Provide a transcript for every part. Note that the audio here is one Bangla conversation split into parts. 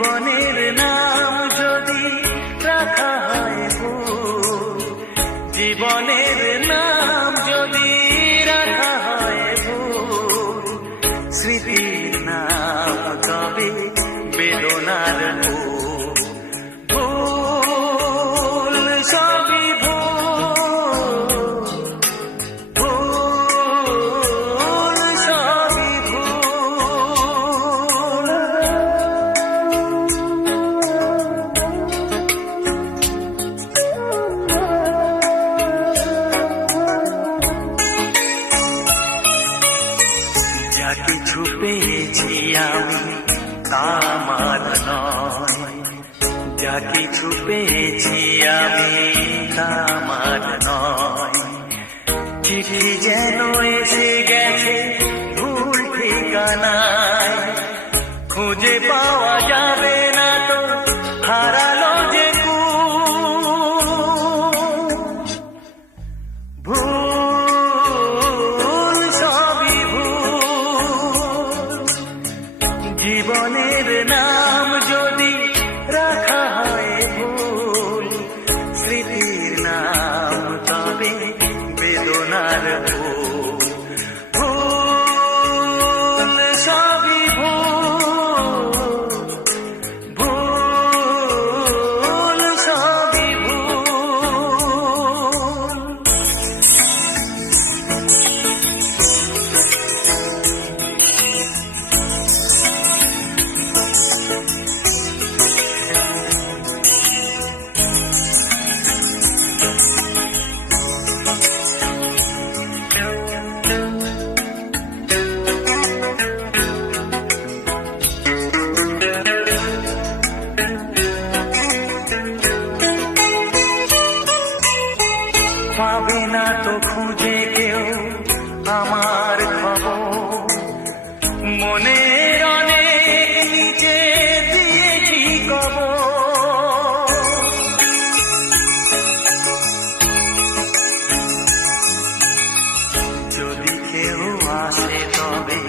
জীবনের নাম যদি রাখা হয় ভুল, জীবনের নাম যদি রাখা হয় ভুল, স্মৃতির নাম তবে বেদনার ভুল। ভুল সবই ভুল, ভুল সবই ভুল। যা কিছু পেয়েছি আমি তা আমার নয়, যা কিছু পেয়েছি আমি তা আমার নয়। চিঠি যেন এসে গেছে ভুল ঠিকানায়, খুঁজে পাওয়া যাবে না তো হারালো যে ভুল সবই ভুল। জীবনের নাম যদি রাখা হয় ভুল, স্মৃতির নাম তবে বেদনার ভুল। ভুল সবই ভুল, ভুল সবই ভুল। পাবে না তো খুঁজে কেউ আমার খবর, মনের অনেক নিচে দিয়েছি কবর। যদি কেউ আসে তবে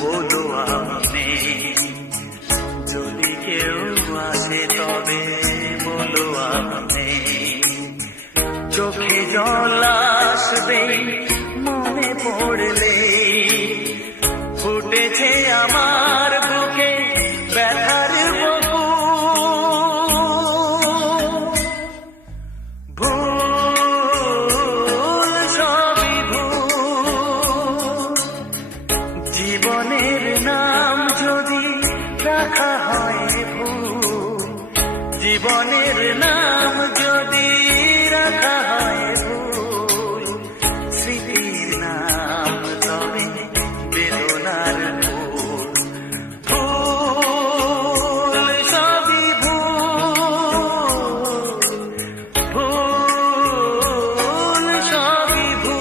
বলো আমি নেই, যদি কেউ আসে তবে বলো আমি নেই। চোখে জল আসবে মনে পড়লে, ফুটেছে আমার বুকে ব্যথার ভুল সবই ভুল। জীবনের নাম যদি রাখা হয় ভুল, জীবনের নাম যদি রাখা হয় ভুল, স্মৃতির নাম তবে বেদনার ভুল। ভুল সবই ভুল, ভুল সবই ভুল।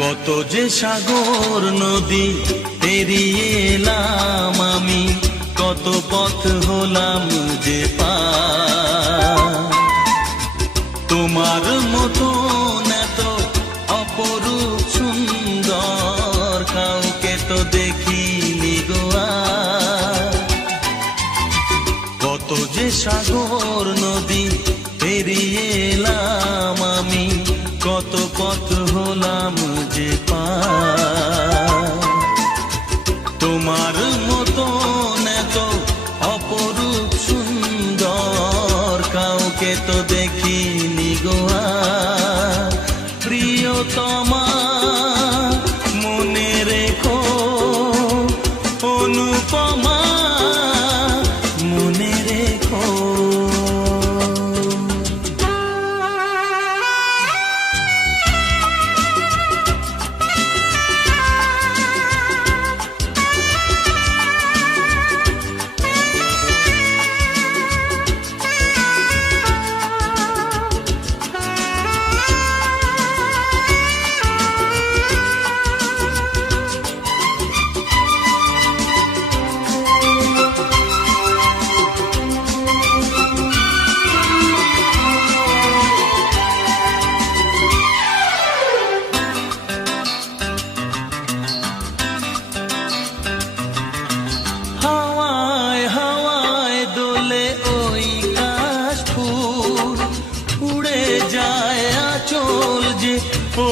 কত যে সাগর নদী পেরিয়ে এলাম আমি, কত পথ হলাম যে পার। তোমার মতো এত অপরূপ সুন্দর কাউকে তো দেখিনি গো আর। কত যে সাগর নদী পেরিয়ে এলাম আমি, কত পথ হলাম যে পার। তোমার মতো এত অপরূপ সুন্দর কাউকে তো দেখিনি গো আর। প্রিয়তমা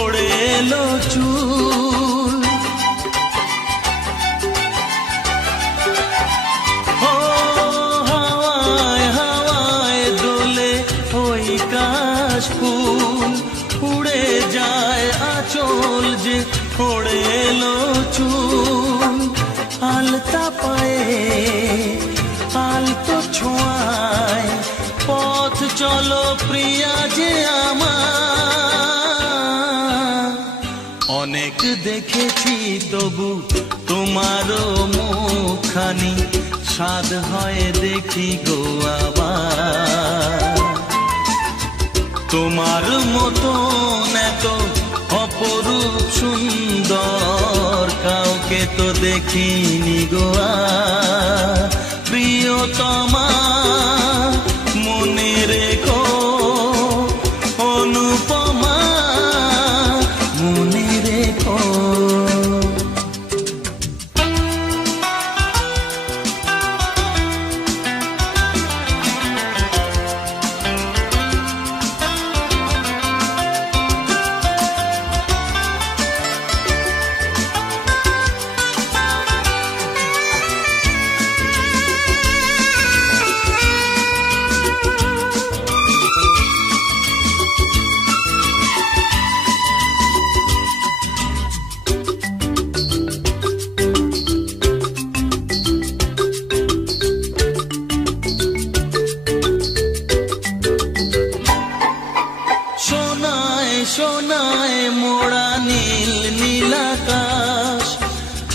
ওড়ে এলো চুল। ও হাওয়ায় হাওয়ায় দোলে ওই কাশফুল, উড়ে যায় আঁচল যে ওড়ে এলো চুল। আলতা পায়ে আলতো ছোঁয়ায় পথ চলো প্রিয়া যে আমার। অনেক দেখেছি তবু তোমারও মুখখানি, স্বাদ হয় দেখি গো আবার। তোমার মতন এত অপরূপ সুন্দর কাউকে তো দেখিনি গো আর। প্রিয়তমা মনে রেখো, অনুপমা মনে রেখো। সোনায় মোড়া নীল নীলাকাশ,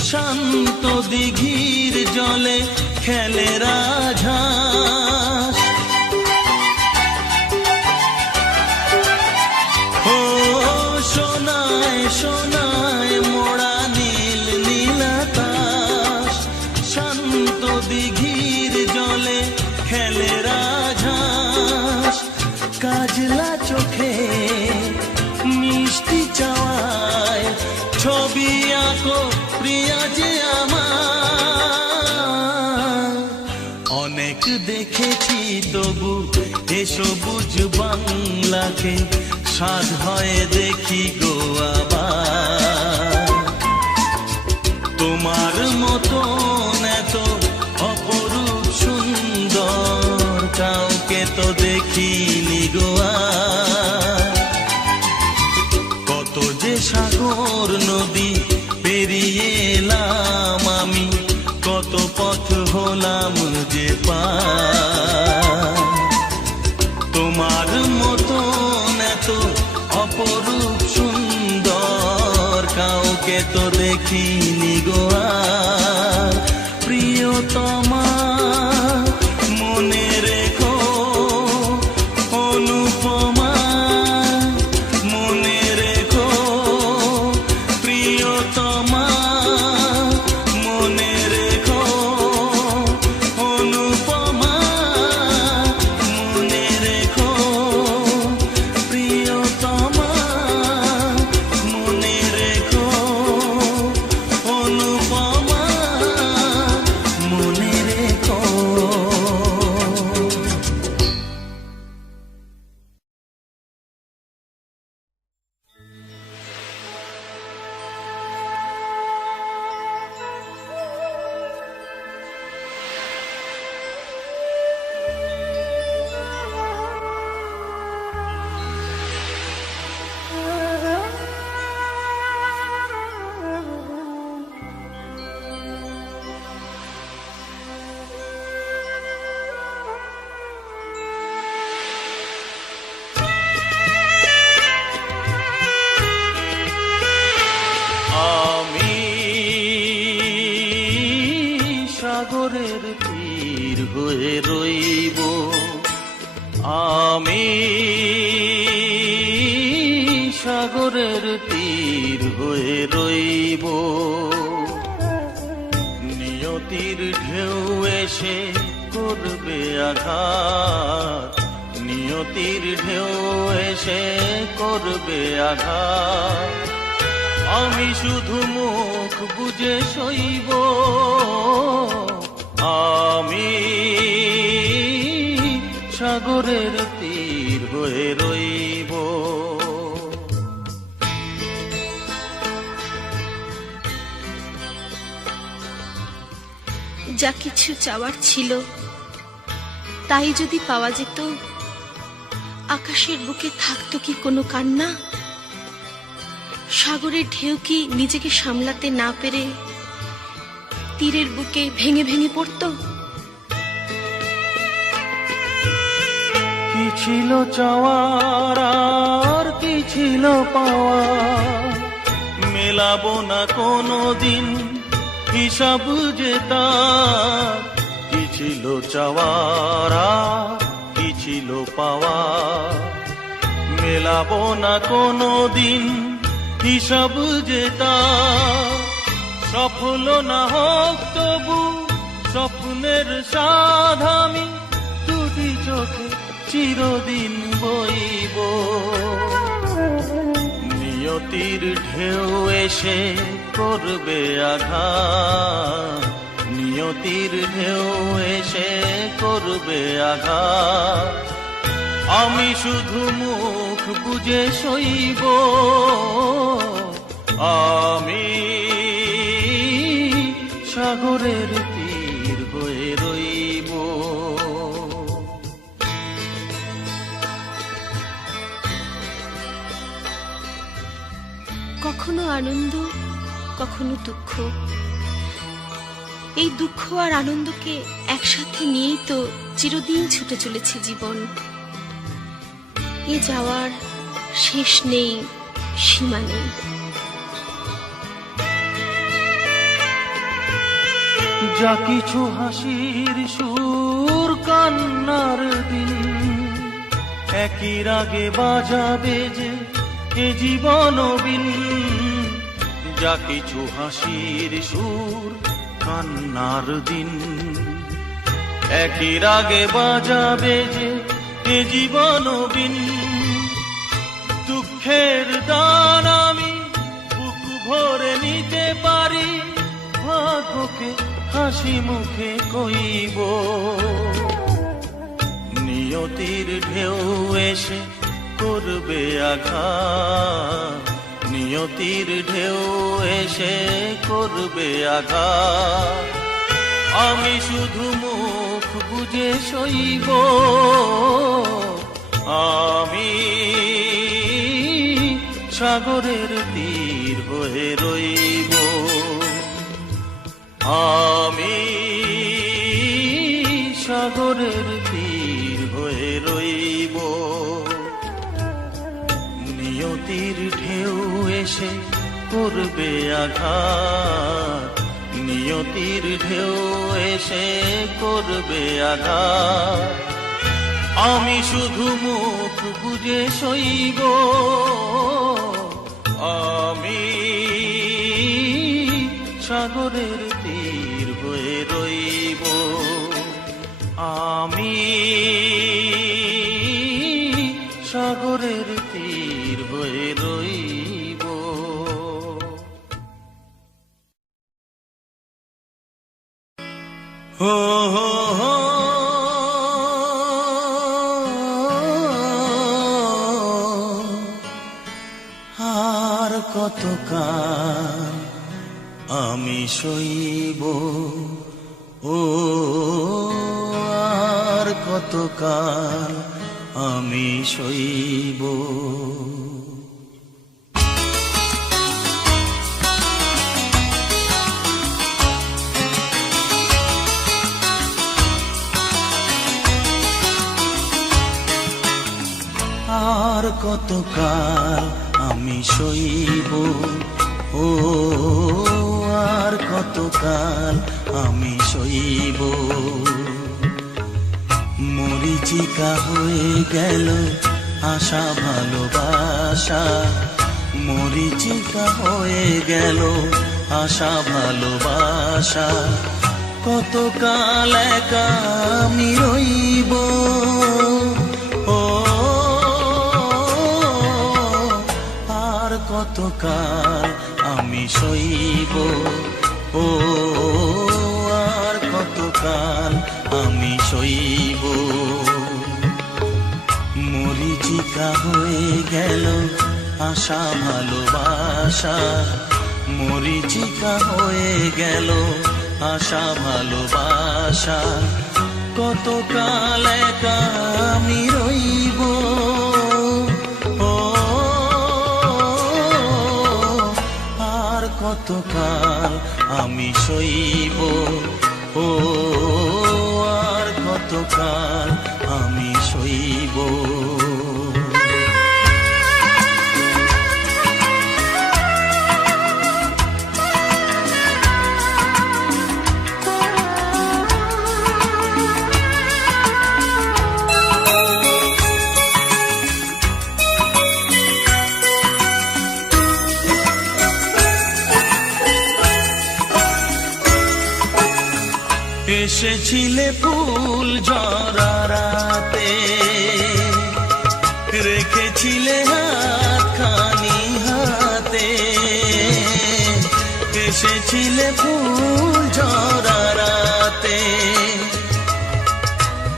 শান্ত দিঘির জলে খেলে রাজহাঁস। ও সোনায় সোনায় মোড়া নীল নীলাকাশ, শান্ত দিঘির জলে খেলে রাজহাঁস। কাজলা চোখে মিষ্টি চাওয়ায় ছবি আঁকো প্রিয়া যে আমার। অনেক দেখেছি তবু এ সবুজ বাংলাকে, স্বাদ হয় দেখি গো আবার। তোমার মতন এত অপরূপ সুন্দর কাউকে তো দেখিনি গো আর। কত যে সাগর নদী পেরিয়ে এলাম আমি, কত পথ হলাম যে পার। তোমার মতন এত অপরূপ সুন্দর কাউকে তো দেখিনি গো আর। প্রিয়তমা মনে রেখো, অনুপমা মনে রেখো। প্রিয়তমা মনে রেখো, অনুপমা মনে রেখো। প্রিয়তমা মনে রেখো, অনুপমা মনে রেখো। আমি সাগরের তীর হয়ে রইব, আমি সাগরের তীর হয়ে রইব। নিয়তির ঢেউ এসে করবে আঘাত, নিয়তির ঢেউ এসে করবে আঘাত। আমি শুধু মুখ বুজে সইব, আমি সাগরের তীর হয়ে রইব। যা কিছু চাওয়ার ছিল তাই যদি পাওয়া যেত, আকাশের বুকে থাকতো কি কোনো কান্না? সাগরের ঢেউ কি নিজেকে সামলাতে না পেরে তীরের বুকে ভেঙে ভেঙে পড়তো? কি ছিল চাওয়ার আর কি ছিল পাওয়া, মেলাবো না কোনো দিন হিসাব যে তার। কি ছিল চাওয়ার আর কি ছিল পাওয়া, মেলাবো না কোনো দিন হিসাব যে তার। সফল না হোক তবু স্বপ্নের সাধ আমি দুটি চোখে চিরদিন বইব। নিয়তির ঢেউ এসে করবে আঘাত, নিয়তির ঢেউ এসে করবে আঘাত। আমি শুধু মুখ বুজে সইব, আমি সাগরের তীর হয়ে রইব। কখনো আনন্দ, কখনো দুঃখ। এই দুঃখ আর আনন্দকে একসাথে নিয়েই তো চিরদিন ছুটে চলেছে জীবন। এ যাওয়ার শেষ নেই, সীমা নেই। যা কিছু হাসির সুর কান্নার দিন, একই রাগে বাজাবে যে এ জীবন বিন। যা কিছু হাসির সুর কান্নার দিন, একই রাগে বাজাবে যে এ জীবন বিন। দুঃখের দান আমি বুক ভরে নিতে পারি, ভাগ্যকে হাসি মুখে কইব। নিয়তির ঢেউ এসে করবে আঘাত, নিয়তির ঢেউ এসে করবে আঘাত। আমি শুধু মুখ বুজে সইব, আমি সাগরের তীর হয়ে রইব। আমি সাগরের তীর হয়ে রইব। নিয়তির ঢেউ এসে করবে আঘাত, নিয়তির ঢেউ এসে করবে আঘাত। আমি শুধু মুখ বুজে সইব, আমি সাগরের তীর হয়ে রইব। আমি সাগরের তীর হয়ে রইব। হো হো হো আর কতকাল আমি সইব, ও আর কতকাল আমি সইব। আর কতকাল আমি সইব, ও আর কতকাল আমি সইব। মরিচিকা হয়ে গেল আশা ভালোবাসা, মরিচিকা হয়ে গেল আশা ভালোবাসা। কতকাল একা আমি রইব, ও আর কতকাল আমি সইব, ও আর কতকাল আমি সইব। মরিচিকা হয়ে গেল আশা ভালোবাসা, মরিচিকা হয়ে গেল আশা ভালোবাসা, কতকাল একা আমি রইব, ও আর কতকাল আমি সইব, ও আর কতকাল আমি সইব। এসেছিলে ফুল জরারাতে, রেখেছিলে হাতখানি হাতে, এসেছিলে ফুল জরারাতে,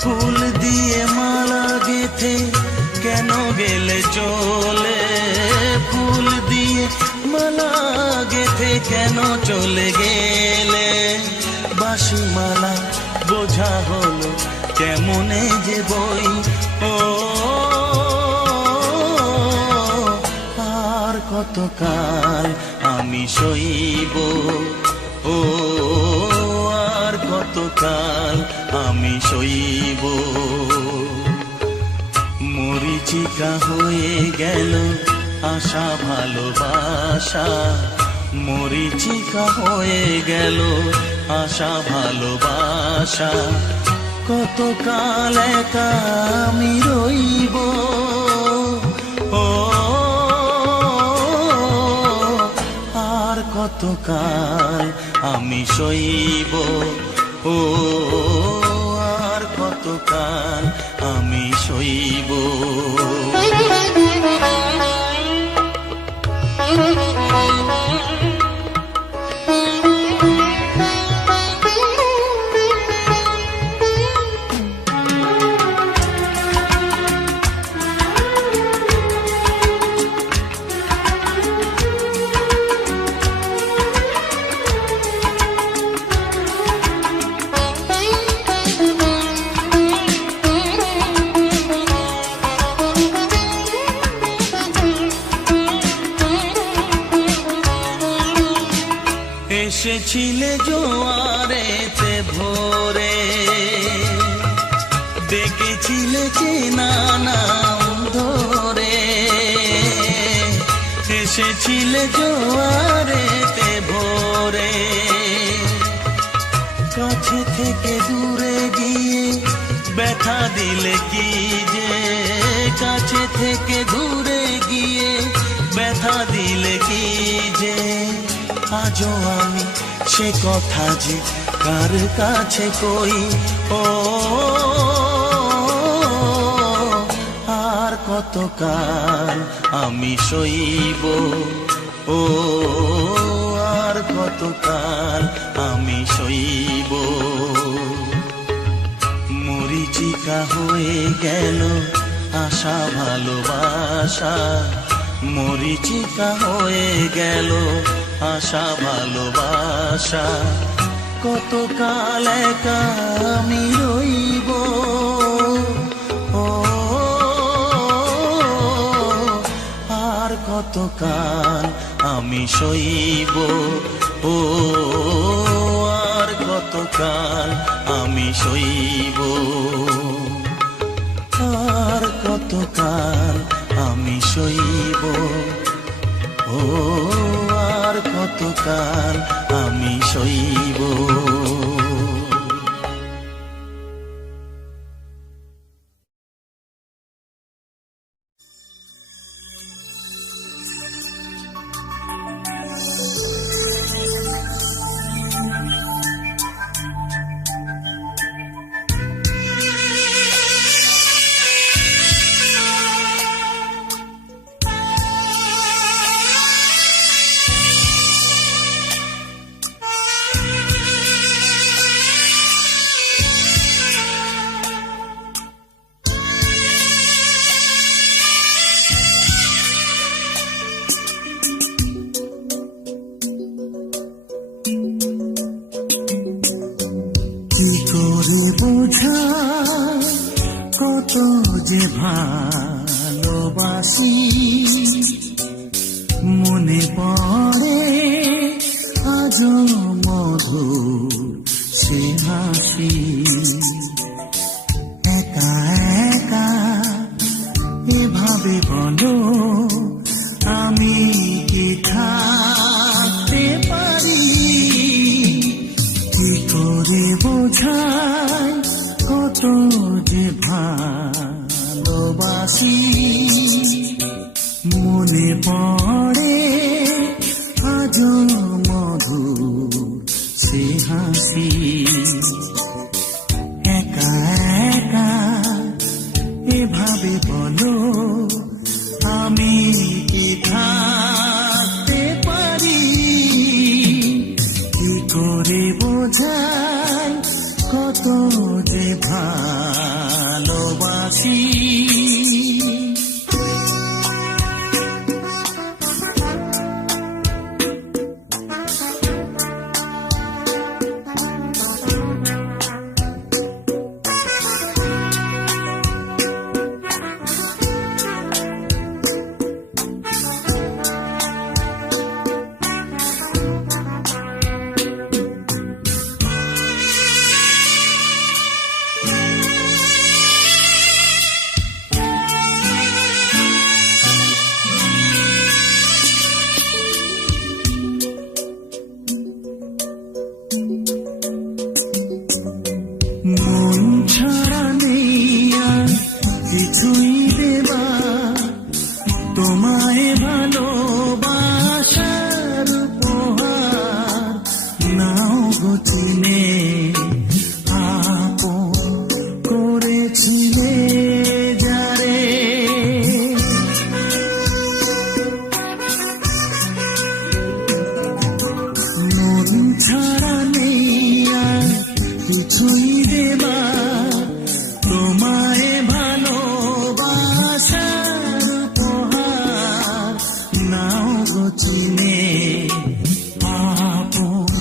ফুল দিয়ে মালা গেথে কেন গেলে চলে, ফুল দিয়ে মালা গেথে কেন চলে গেলে, বাঁশি মালা বোঝা হলো কেমনে যে বই, ও আর কতকাল আমি সইব, ও আর কতকাল আমি সইব। মরিচিকা হয়ে গেল আশা ভালোবাসা, মরিচিকা হয়ে গেল আশা ভালোবাসা, কতকাল একা আমি রইব, ও আর কতকাল আমি সইব, ও আর কতকাল আমি সইব। এসেছিলে জোয়ারেতে ভোরে, ডেকেছিলে চেনা নাম ধরে, এসেছিলে জোয়ারেতে ভোরে, কাছে থেকে দূরে গিয়ে ব্যথা দিলে কি যে, কাছে থেকে দূরে গিয়ে ব্যথা দিলে কি যে, আজও আমি সে কথা যে কার কাছে কই, ও আর কতকাল আমি সইব, ও আর কতকাল আমি সইব। মরিচিকা হয়ে গেল আশা ভালোবাসা, মরিচিকা হয়ে গেল আশা ভালোবাসা, কতকাল একা আমি রইব, ও আর কতকাল আমি সইব, ও আর কতকাল আমি সইব, আর কতকাল আমি সইব, ও আর কতকাল আমি সইব। বোঝায় কত যে ভালোবাসি, মনে পড়ে আজও মধুর সে হাসি। একা একা এভাবে বলো আমি কি থাকতে পারি, কি করে বোঝাই কত যে ভালোবাসি, মনে পড়ে আজও মধুর সে হাসি। একা একা এভাবে বলো আমি কি থাকতে পারি, কি করে বোঝাই কত যে ভালোবাসি। মন ছাড়া নেই আর কিছুই দেবা, তোমায় ভালোবাসার উপহার নাও গো চিনে, আপন করেছিলে যারে। মন ছাড়া নেই আর কিছুই দেবা, তোমায় ভালোবাসার উপহার নাও গো চিনে, আপন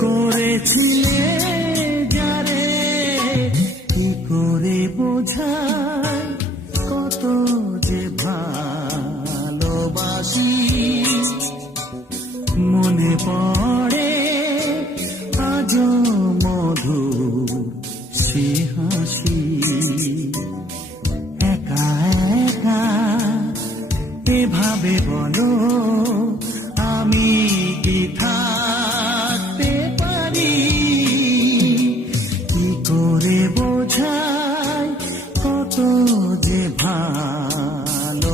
করেছিলে যারে। কি করে বোঝাই কত যে ভালোবাসি, মনে পড়ে আজও মধুর সে হাসি। একা একা এভাবে বলো আমি কি থাকতে পারি, কি করে বোঝাই কত যে ভালোবাসি।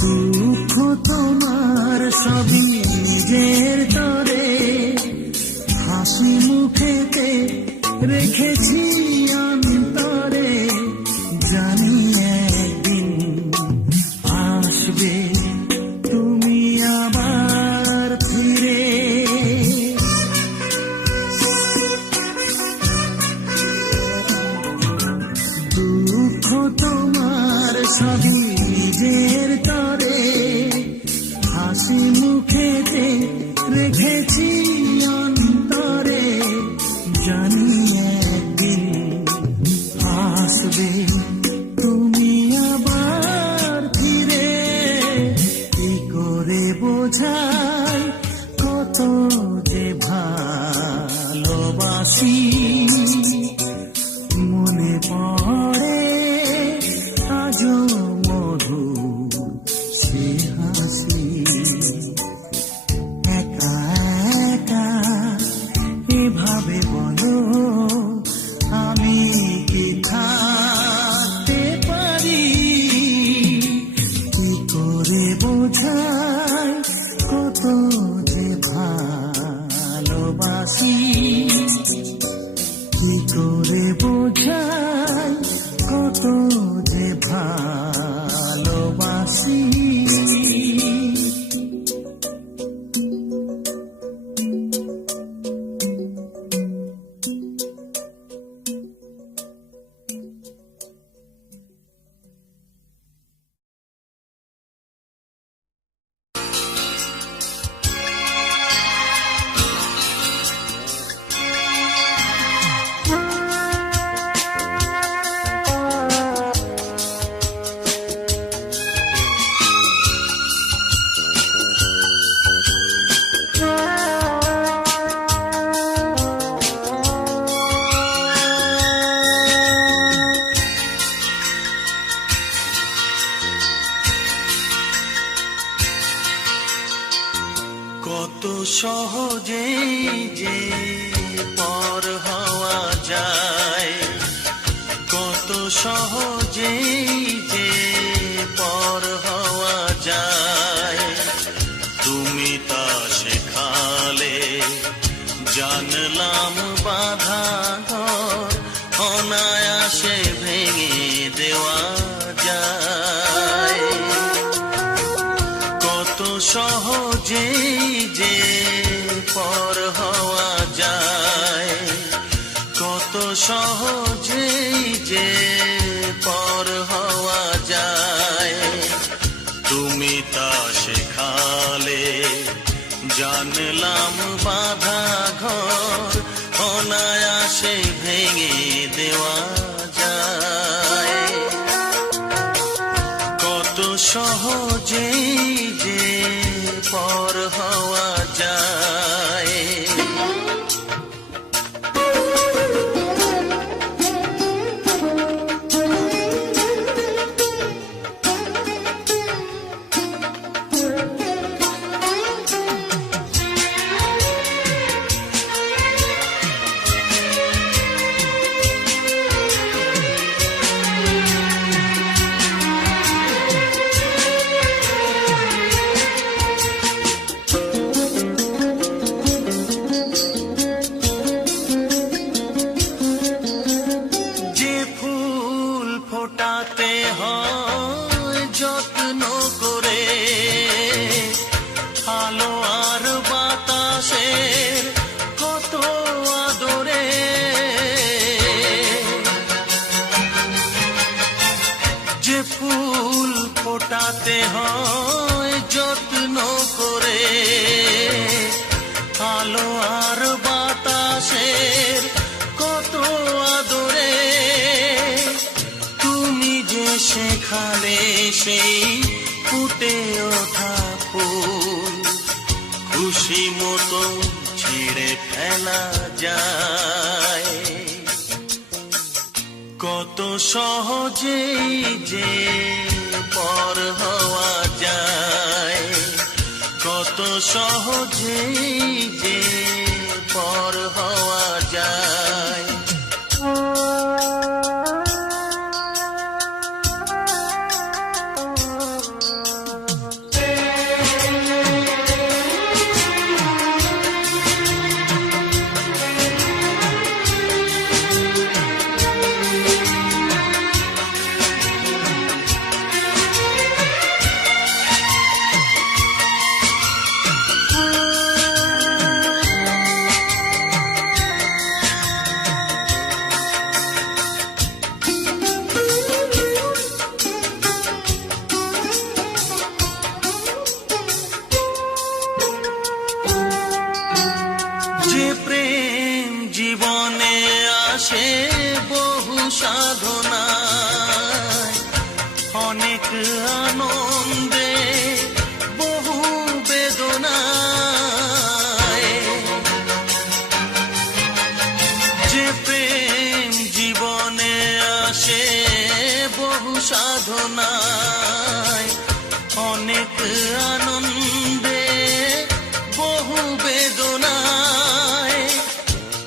দুঃখ তোমার সবই নিজের তরে, হাসি মুখেতে রেখেছি অন্তরে, জানি একদিন আসবে তুমি আবার ফিরে। দুঃখ তোমার সবই নিজের তরে, হাসি মুখেতে রেখেছি অন্তরে, জানি একদিন আসবে তুমি আবার ফিরে। কি করে বোঝাই কত যে ভালোবাসি, মনে পড়ে আজও মধুর সে হাসি। একা একা এভাবে বলো আমি কি থাকতে পারি, কি করে বোঝাই কত যে ভালোবাসি, কি করে কত সহজেই যে পর হওয়া যায়, কত সহজেই যে পর হওয়া যায়। তুমি তা শেখালে জানলাম বাধা ঘর অনায়াসে ভেঙে দেওয়া যায়। কত সহজেই যে পর হওয়া যায়, কত সহজেই যে পর হওয়া যায়। তুমি তা শেখালে জানলাম বাধা ঘর অনায়াসে ভেঙে দেওয়া যায়। কত সহজেই যে পর হওয়া যায়। যে ফুল ফোটাতে হয় যত্ন করে, আলো আর বাতাসের কত আদরে। যে ফুল ফোটাতে হয় যত্ন করে, আলো আর বাতাসের কত আদরে। তুমি যে শেখালে সেই ফুটে ওঠা ফুল খুশি মতো ছিঁড়ে ফেলা যায়। কত সহজেই যে পর হওয়া যায়, কত সহজেই যে পর হওয়া যায়। যে প্রেম জীবনে আসে বহু সাধনায়, অনেক আনন্দে বহু বেদনায়। যে প্রেম জীবনে আসে বহু সাধনায়, অনেক আনন্দে বহু বেদনায়।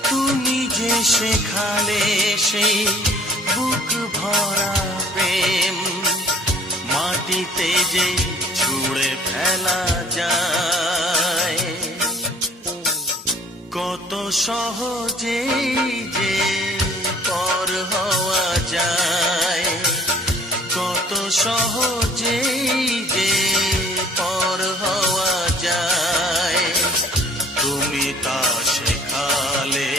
তুমি যে শেখালে সেই বুক ভরা প্রেম মাটিতে যে ছুঁড়ে ফেলা যায়। কত সহজেই যে পর হওয়া যায়, কত সহজেই যে পর হওয়া যায়। তুমি তা শেখালে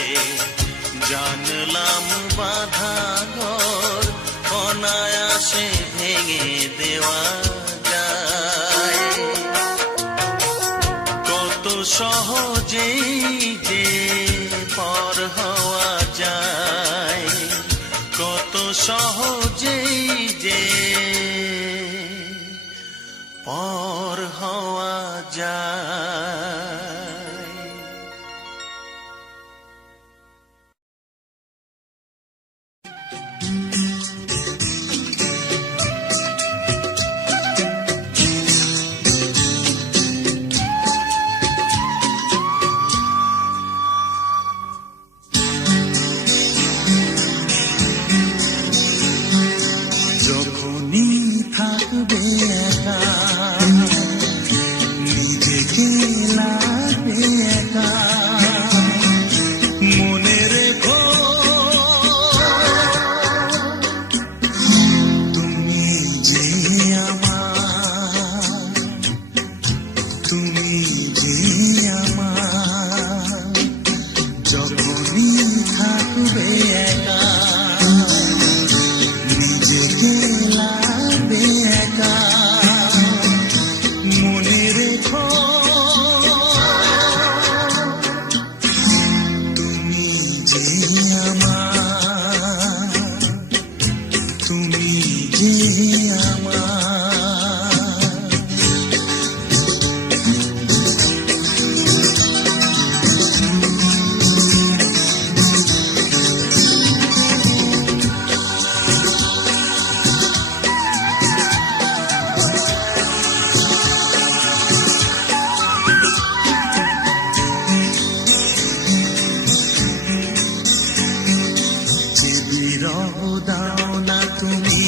জানলাম বাধা ঘর অনায়াসে ভেঙে দেওয়া যায়। কত সহজেই যে পর হওয়া যায়, কত সহজেই যে পর হওয়া যায়। তুমি যে আমার, যখনই থাকবে একা নিজেকে লাগবে একা, মনে রেখো তুমি যে আমার, তুমি যে আমার। যে বিরহ দাও না তুমি,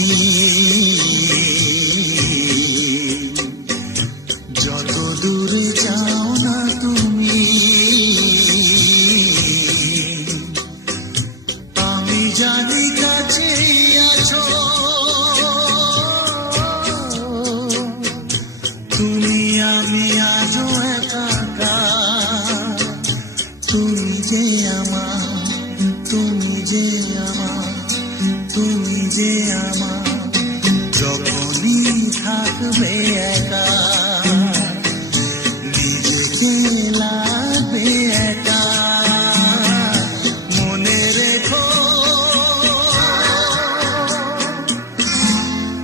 যত দূরে যাও না তুমি, আমি জানি কাছে আছো তুমি, আমি আজও একাকার, তুমি যে আমার, তুমি যে আমার, তুমি যে আমার, যখনই থাকবে একা নিজেকে লাগবে একা, মনে রেখো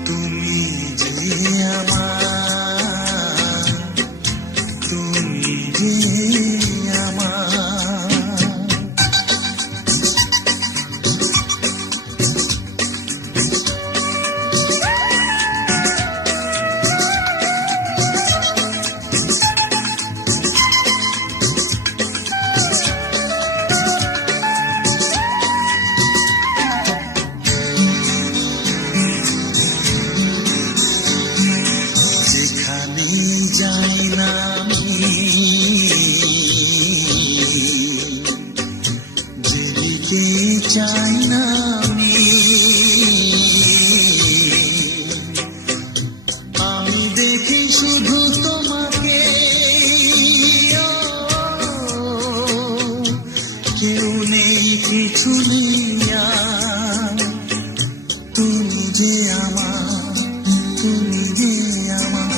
তুমি যে আমার, তুমি যে আমার। যেখানে যাই না আমি, যেদিকে চাই না আমি, আমি দেখি শুধু তোমাকে, কেউ নেই কিছু নেই আর, তুমি যে আমার, তুমি যে আমার,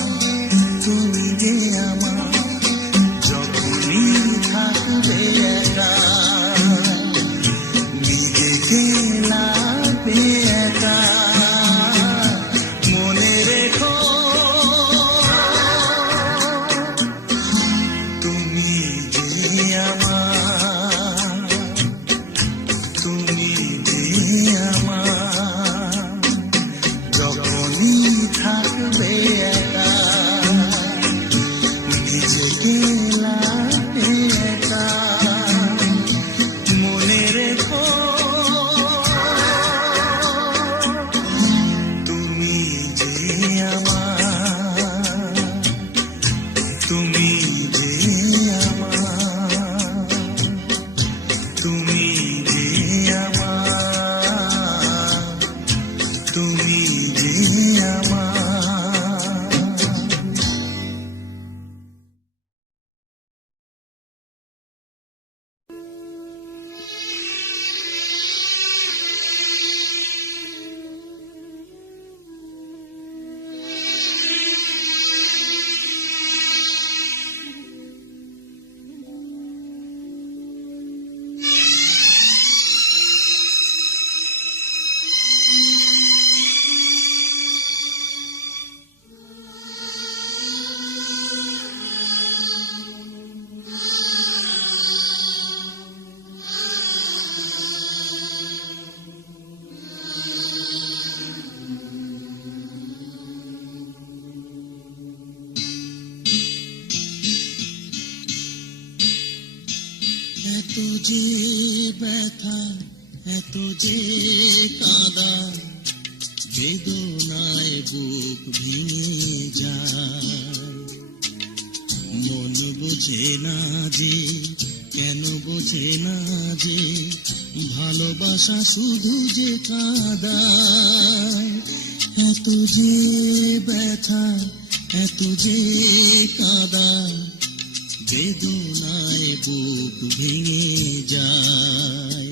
তুমি যে আমার, যখনই থাকবে একা নিজেকে লাগবে একা, মনে রেখো তুমি যে আমার, তুমি যে আমার, যখনই থাকবে একা নিজেকে লাগবে একা, মনে রেখো তুমি যে আমার, তুমি যে আমার, তুমি যে আমার, তুমি যে আমার। এত যে ব্যথা, এত যে কাদা, বেদনায় বুক ভেঙে যায়, মন বোঝে না যে, কেন বোঝে না যে, ভালোবাসা শুধু যে কাদায়। এত যে ব্যথা, এত যে কাঁদায় বেদনায় বুক ভেঙে যায়।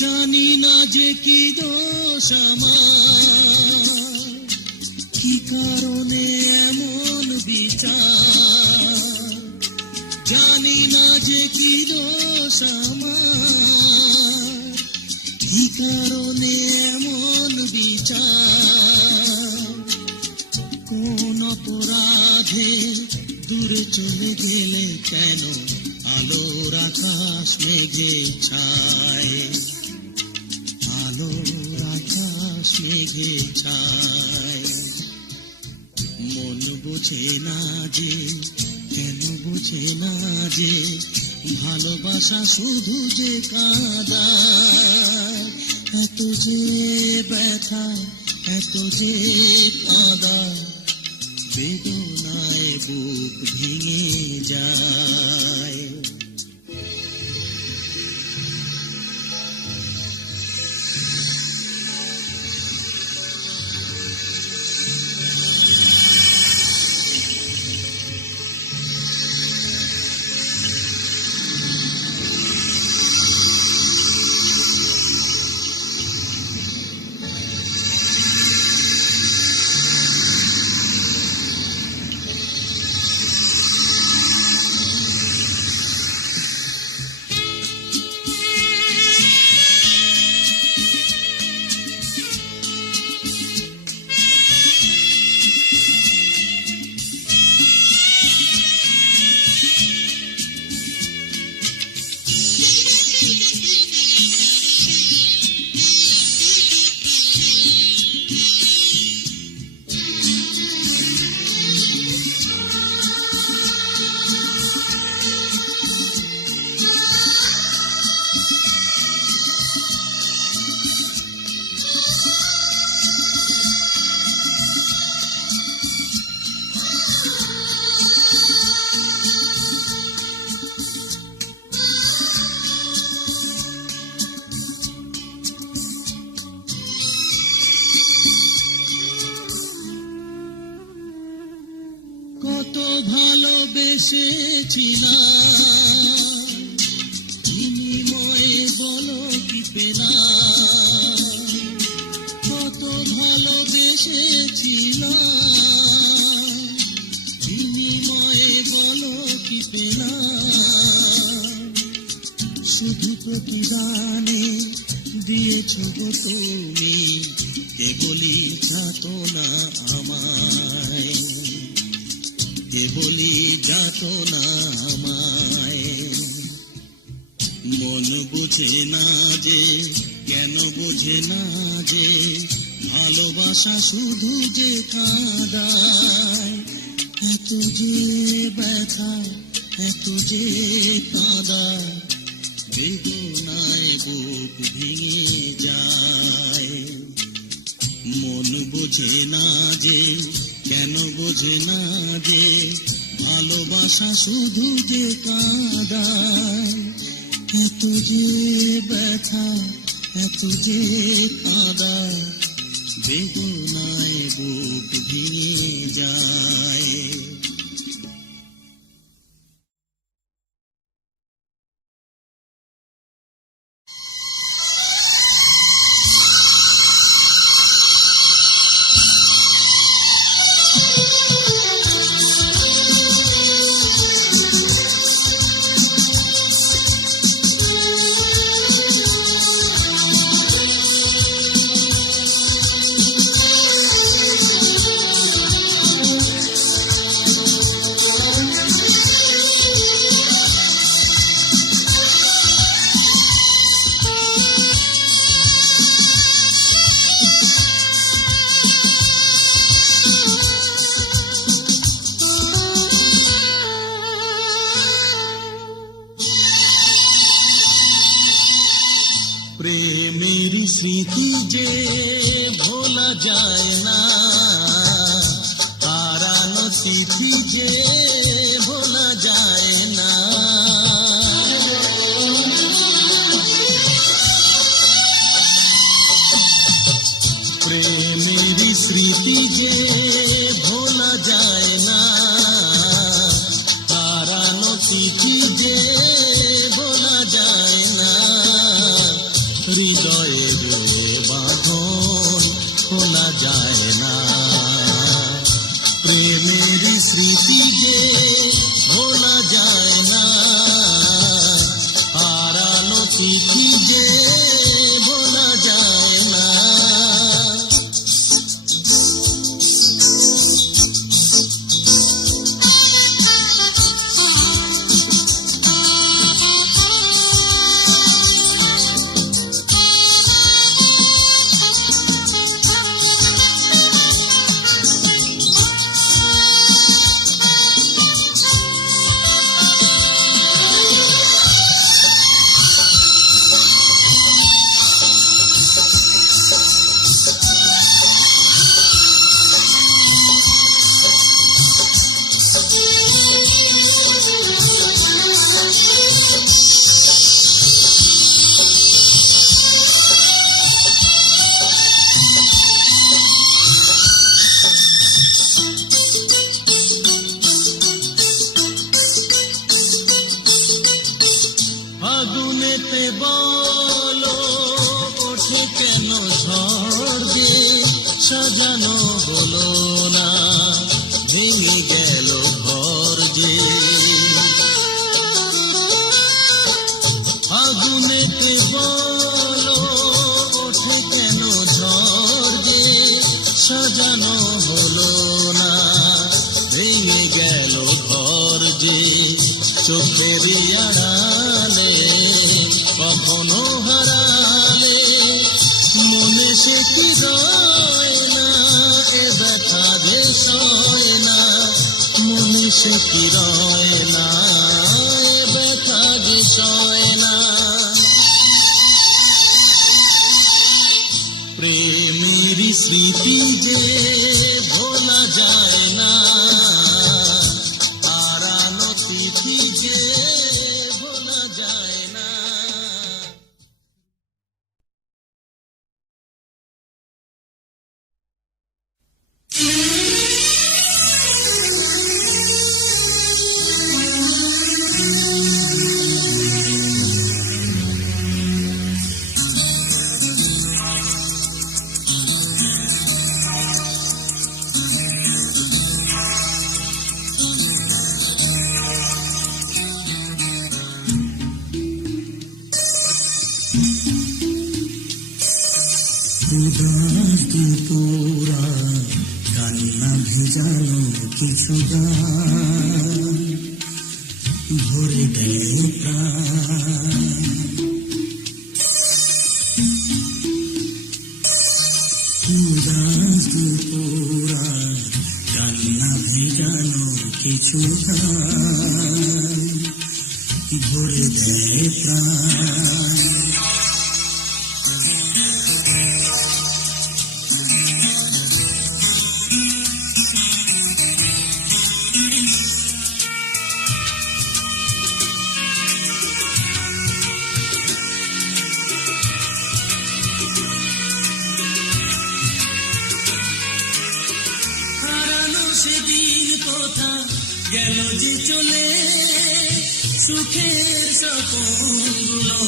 জানি না যে কি দোষ আমার, কি কারণে এমন বিচার। জানি না যে কি দোষ আমার, কি কারণে এমন বিচার। কোন অপরাধে দূরে চলে গেলে কেন আলোর আকাশ মেঘে ছায়, আলোর আকাশ মেঘে ছায়। মন বোঝে না যে, কেন বোঝে না যে, ভালোবাসা শুধু যে কাঁদায়। এত যে ব্যথা, এত যে কাঁদা, বেদনায় বুক ভেঙে যায়। কত ভালোবেসেছিলাম, বিনিময়ে বলো কি পেলাম। কত ভালোবেসেছিলাম, বিনিময়ে বলো কি পেলাম। শুধু প্রতিদানে দিয়েছ গো তুমি কেবলই যাতনা আমায়, কেবলই যাতনা আমায়। মন বোঝে না যে, কেন বোঝে না যে, ভালোবাসা শুধু যে কাঁদায়। এত যে ব্যথা, এত যে কাঁদা, বেদনায় বুক ভেঙে যায়। মন বোঝে না যে, কেন বোঝে না যে, ভালোবাসা শুধু যে কাঁদায়। এত যে ব্যথা, এত যে কাঁদা, বেদনায় বুক ভেঙে যায়। স্মৃতি যে ভোলা যায় না। প্রেমের স্মৃতি যে ভোলা যায় না, হারানো চিঠি যে ভোলা যায় না, হৃদয়ের বাঁধন খোলা যায় না। প্রেমের স্মৃতি যে ভোলা যায় না, হারানো চিঠি যে ভোলা যায় না। ফাগুনেতে বলো ওঠে কেন ঝড় যে, সাজানো হলো না ভেঙে গেল ঘর যে। ফাগুনেতে বলো ওঠে কেন ঝড় যে, সাজানো হলো না ভেঙে গেল ঘর যে। চোখের আড়ালে কখনো হারালে মনে সে কি রয় না, এ ব্যথা যে সয় না। মনে সে কি রয় না, এ ব্যথা যে সয় না। প্রেমের স্মৃতি যে ভোলা যায় না, হারানো চিঠি যে ভোলা যায় না। উদাস দুপুরা কান্না ভেজানো কিছু গান ভরে দেয় প্রাণ। উদাস দুপুরা কান্না ভেজানো কিছু গান ভরে দেয় প্রাণ। গেল যে চলে সুখের স্বপ্নগুলো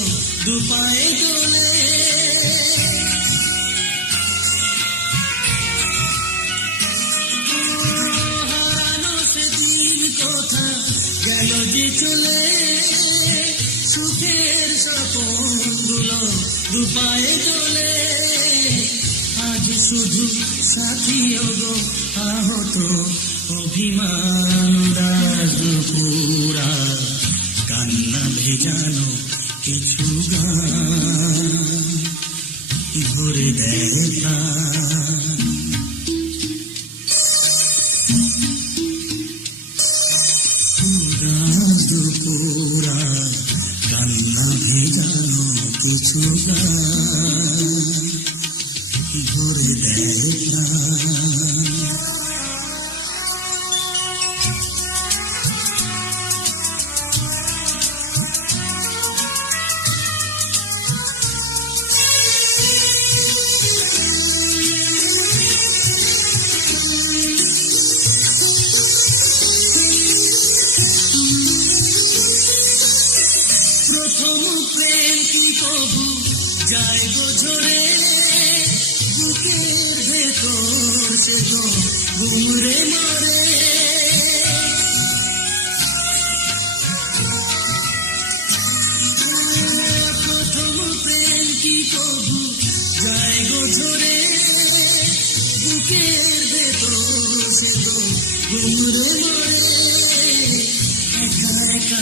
দুপায়ে দোলে। হারানো সেদিন কোথা গেল যে চলে সুখের স্বপ্নগুলো দুপায়ে দোলে। আজ শুধু সাথী গো আহত অভিমান দুপুরা কান্না ভেজানো কিছু গান ভরে দেয় প্রাণ। দুপুরা কান্না ভেজানো কিছু গান ভরে দেয় প্রাণ। কবু যায় গো ঝরে, বুকের ভেতর সে তো ঘুমরে মরে। প্রথম প্রেম কি কবু যায় গো ঝরে, বুকের ভেতর সে তো ঘুমরে মরে। একা একা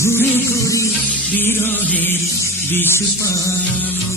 ঘুরে ঘুরি বিরহের বিষ পান,